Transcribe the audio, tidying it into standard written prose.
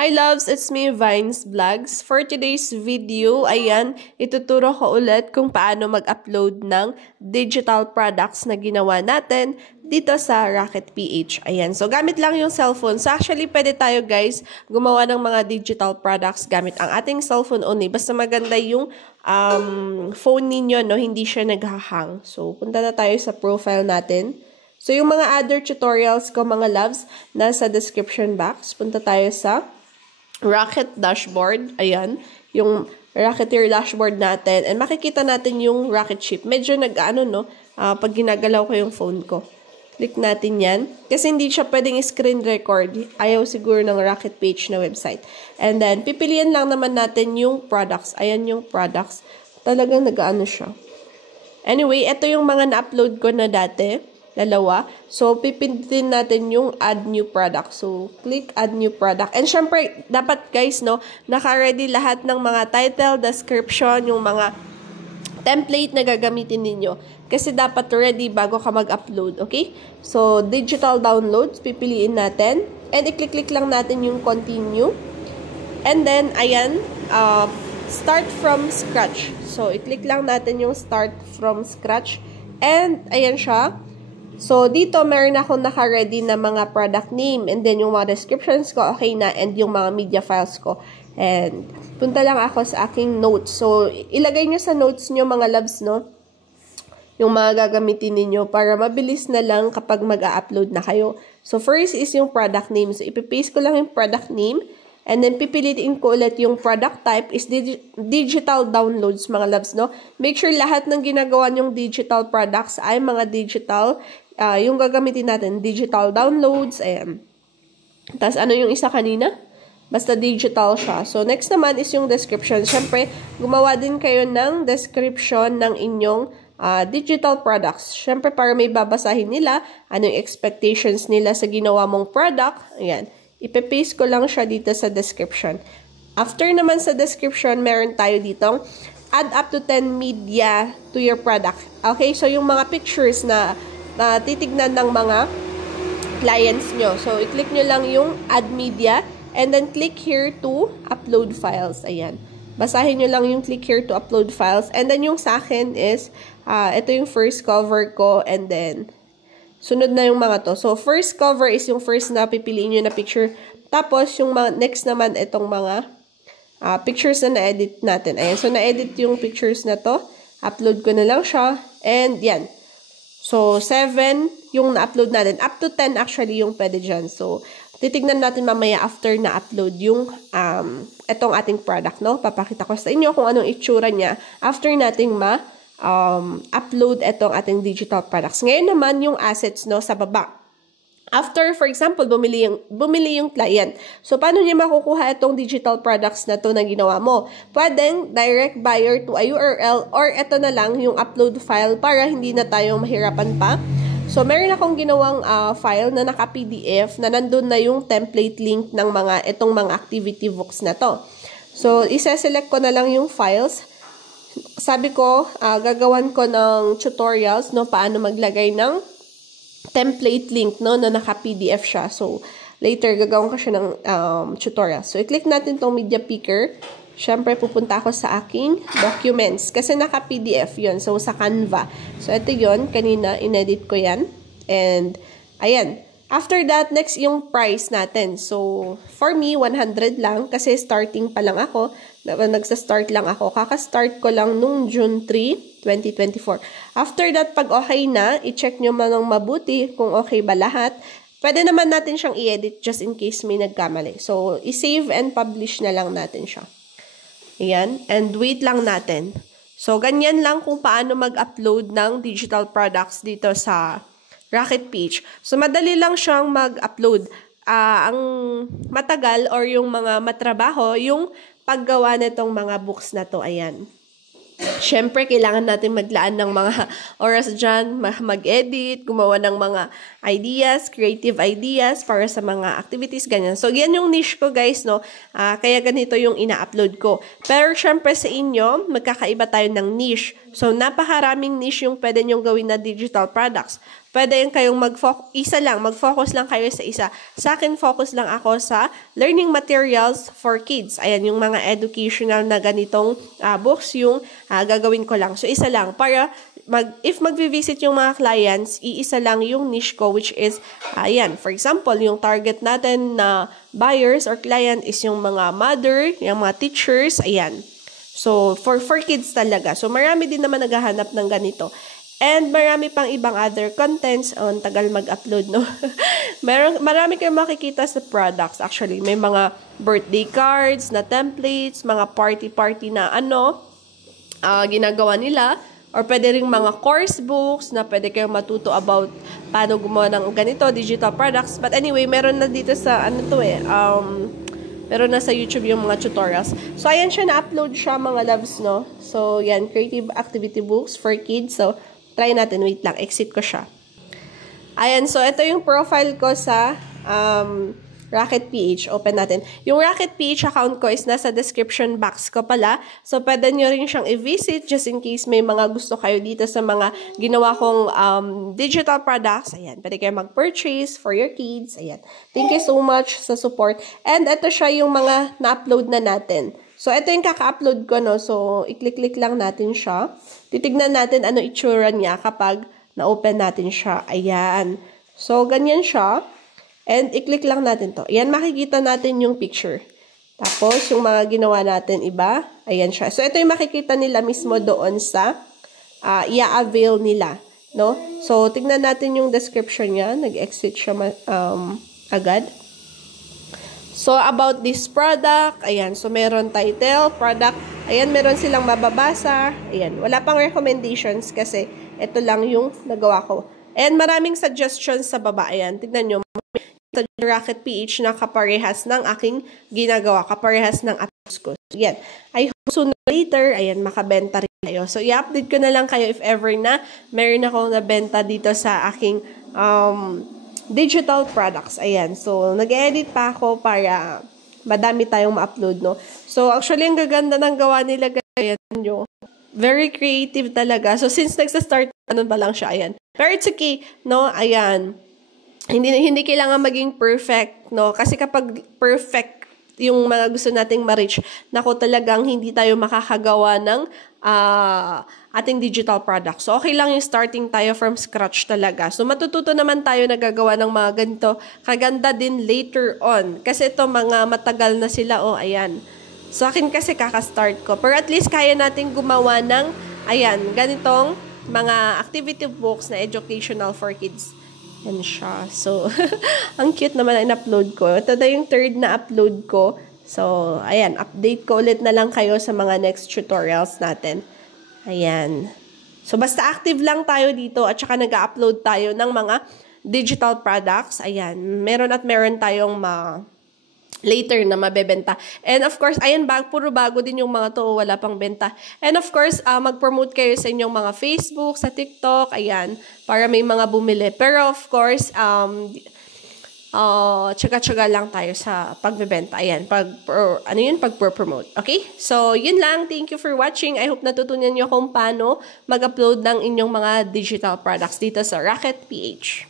Hi loves, it's me Vines Vlogs. For today's video, ayan, ituturo ko ulit kung paano mag-upload ng digital products na ginawa natin dito sa Rocket PH. Ayan, so gamit lang yung cellphone. So actually, pwede tayo guys gumawa ng mga digital products gamit ang ating cellphone only. Basta maganda yung phone ninyo, no? Hindi siya naghahang. So punta na tayo sa profile natin. So yung mga other tutorials ko mga loves, nasa description box. Punta tayo sa Rocket dashboard, ayan, yung Rocketeer dashboard natin, and makikita natin yung rocket ship. Medyo nag-ano, no, pag ginagalaw ko yung phone ko. Click natin yan, kasi hindi siya pwedeng screen record. Ayaw siguro ng Rocket page na website. And then, pipilian lang naman natin yung products. Ayan yung products. Talagang nag-ano siya. Anyway, ito yung mga na-upload ko na dati. Dalawa. So, pipindutin natin yung add new product. So, click add new product. And syempre, dapat guys, no, naka-ready lahat ng mga title, description, yung mga template na gagamitin ninyo. Kasi dapat ready bago ka mag-upload, okay? So, digital downloads, pipiliin natin. And i-click-click lang natin yung continue. And then, ayan, start from scratch. So, i-click lang natin yung start from scratch. And, ayan siya. So, dito, meron akong naka-ready na mga product name. And then, yung mga descriptions ko, okay na. And yung mga media files ko. And, punta lang ako sa aking notes. So, ilagay nyo sa notes nyo, mga loves, no? Yung mga gagamitin ninyo para mabilis na lang kapag mag-a-upload na kayo. So, first is yung product name. So, ipipaste ko lang yung product name. And then, pipilitin ko ulit yung product type is digital downloads, mga loves, no? Make sure lahat ng ginagawa nyong digital products ay mga digital. Yung gagamitin natin, digital downloads. Ayan. Tapos, ano yung isa kanina? Basta digital siya. So, next naman is yung description. Siyempre, gumawa din kayo ng description ng inyong digital products. Siyempre, para may babasahin nila, ano yung expectations nila sa ginawa mong product. Ayan. Ipe-paste ko lang siya dito sa description. After naman sa description, meron tayo ditong add up to 10 media to your product. Okay, so yung mga pictures na titignan ng mga clients nyo. So, i-click nyo lang yung add media and then click here to upload files. Ayan. Basahin nyo lang yung click here to upload files. And then yung sa akin is, ito yung first cover ko and then sunod na yung mga to. So, first cover is yung first na pipiliin nyo na picture. Tapos, yung next naman, itong mga pictures na na-edit natin. Ayan. So, na-edit yung pictures na to. Upload ko na lang siya. And, yan. So, 7 yung na-upload natin. Up to 10 actually yung pwede dyan. So, titignan natin mamaya after na-upload yung itong ating product, no? Papakita ko sa inyo kung anong itsura niya after nating upload itong ating digital products. Ngayon naman yung assets, no, sa baba. After, for example, bumili yung client. So, paano niya makukuha itong digital products na to na ginawa mo? Pwedeng direct buyer to a URL or ito na lang yung upload file para hindi na tayo mahirapan pa. So, meron akong ginawang file na naka-PDF na nandun na yung template link ng itong mga activity books na to. So, isa-select ko na lang yung files. Sabi ko, gagawan ko ng tutorials, no, paano maglagay ng template link, no, na naka-PDF siya. So, later, gagawin ko siya ng tutorial. So, i-click natin tong media picker. Siyempre, pupunta ako sa aking documents. Kasi naka-PDF yun. So, sa Canva. So, ito yun. Kanina, inedit ko yan. And, ayan. After that, next yung price natin. So, for me, 100 lang. Kasi starting pa lang ako. Nagsa-start lang ako. Kaka-start ko lang nung June 3, 2024. After that, pag okay na, i-check nyo manong mabuti kung okay ba lahat. Pwede naman natin siyang i-edit just in case may nagkamali. So, i-save and publish na lang natin siya. Ayan. And wait lang natin. So, ganyan lang kung paano mag-upload ng digital products dito sa Rocket page. So, madali lang siyang mag-upload. Ang matagal or yung mga matrabaho, yung paggawa nitong mga books na to, ayan. Siyempre, kailangan natin maglaan ng mga oras dyan, mag-edit, gumawa ng mga ideas, creative ideas para sa mga activities, ganyan. So, yan yung niche ko, guys, no? Kaya ganito yung ina-upload ko. Pero, siyempre, sa inyo, magkakaiba tayo ng niche. So, napakaraming niche yung pwede nyong gawin na digital products. pwede kayong mag-focus lang kayo sa isa. Sa akin, focus lang ako sa learning materials for kids. Ayan, yung mga educational na ganitong books, yung gagawin ko lang. So, isa lang. Para, if mag-visit yung mga clients, iisa lang yung niche ko, which is, ayan, for example, yung target natin na buyers or client is yung mga mother, yung mga teachers, ayan. So, for kids talaga. So, marami din naman naghahanap ng ganito. And marami pang ibang other contents. Ang tagal mag-upload, no? Marami kayong makikita sa products. Actually, may mga birthday cards na templates, mga party-party na ginagawa nila. Or pwede rin mga course books na pwede kayong matuto about paano gumawa ng ganito, digital products. But anyway, meron na dito sa, meron na sa YouTube yung mga tutorials. So, ayan siya, na-upload siya, mga loves, no? So, yan, creative activity books for kids. So, try natin. Wait lang. Exit ko siya. Ayan. So, ito yung profile ko sa Rocket PH. Open natin. Yung Rocket PH account ko is nasa description box ko pala. So, pwede nyo rin siyang i-visit just in case may mga gusto kayo dito sa mga ginawa kong digital products. Ayan. Pwede kayo mag-purchase for your kids. Ayan. Thank you so much sa support. And ito siya yung mga na-upload na natin. So, ito yung kaka-upload ko, no? So, i-click-click lang natin siya. Titignan natin ano itsura niya kapag na-open natin siya. Ayan. So, ganyan siya. And, i-click lang natin to. Ayan, makikita natin yung picture. Tapos, yung mga ginawa natin iba. Ayan siya. So, ito yung makikita nila mismo doon sa i-avail nila. No? So, tignan natin yung description niya. Nag-exit siya agad. So, about this product, ayan, so meron title, product, ayan, meron silang mababasa, ayan, wala pang recommendations kasi ito lang yung nagawa ko. And maraming suggestions sa baba, ayan, tignan nyo, sa Rocket PH na kaparehas ng aking ginagawa, kaparehas ng apps ko. So, ayan, I hope sooner or later, ayan, makabenta rin kayo. So, i-update ko na lang kayo if ever na meron akong nabenta dito sa aking, digital products. Ayan. So, nag-edit pa ako para madami tayong ma-upload, no? So, actually, ang gaganda ng gawa nila, ayan nyo. Very creative talaga. So, since nagsa-start, ano ba lang siya, ayan. Pero it's okay, no? Ayan. Hindi kailangan maging perfect, no? Kasi kapag perfect yung mga gusto nating ma-reach, nako talagang hindi tayo makakagawa ng ating digital product. So, okay lang yung starting tayo from scratch talaga. So, matututo naman tayo na gagawa ng mga ganito. Kaganda din later on. Kasi ito, mga matagal na sila. Oh, ayan. So, akin kasi kaka-start ko. Pero at least kaya natin gumawa ng, ayan, ganitong mga activity books na educational for kids. Yan siya. So, ang cute naman na in-upload ko. Ito na yung third na upload ko. So, ayan, update ko ulit na lang kayo sa mga next tutorials natin. Ayan. So, basta active lang tayo dito at saka nag-upload tayo ng mga digital products. Ayan, meron tayong later na mabebenta. And of course, ayan, puro bago din yung mga to, wala pang benta. And of course, mag-promote kayo sa inyong mga Facebook, sa TikTok, ayan, para may mga bumili. Pero of course, tsaga-tsaga lang tayo sa pagbebenta. Ayan, pag-promote. Okay? So, yun lang. Thank you for watching. I hope natutunan nyo kung paano mag-upload ng inyong mga digital products dito sa Rocket PH.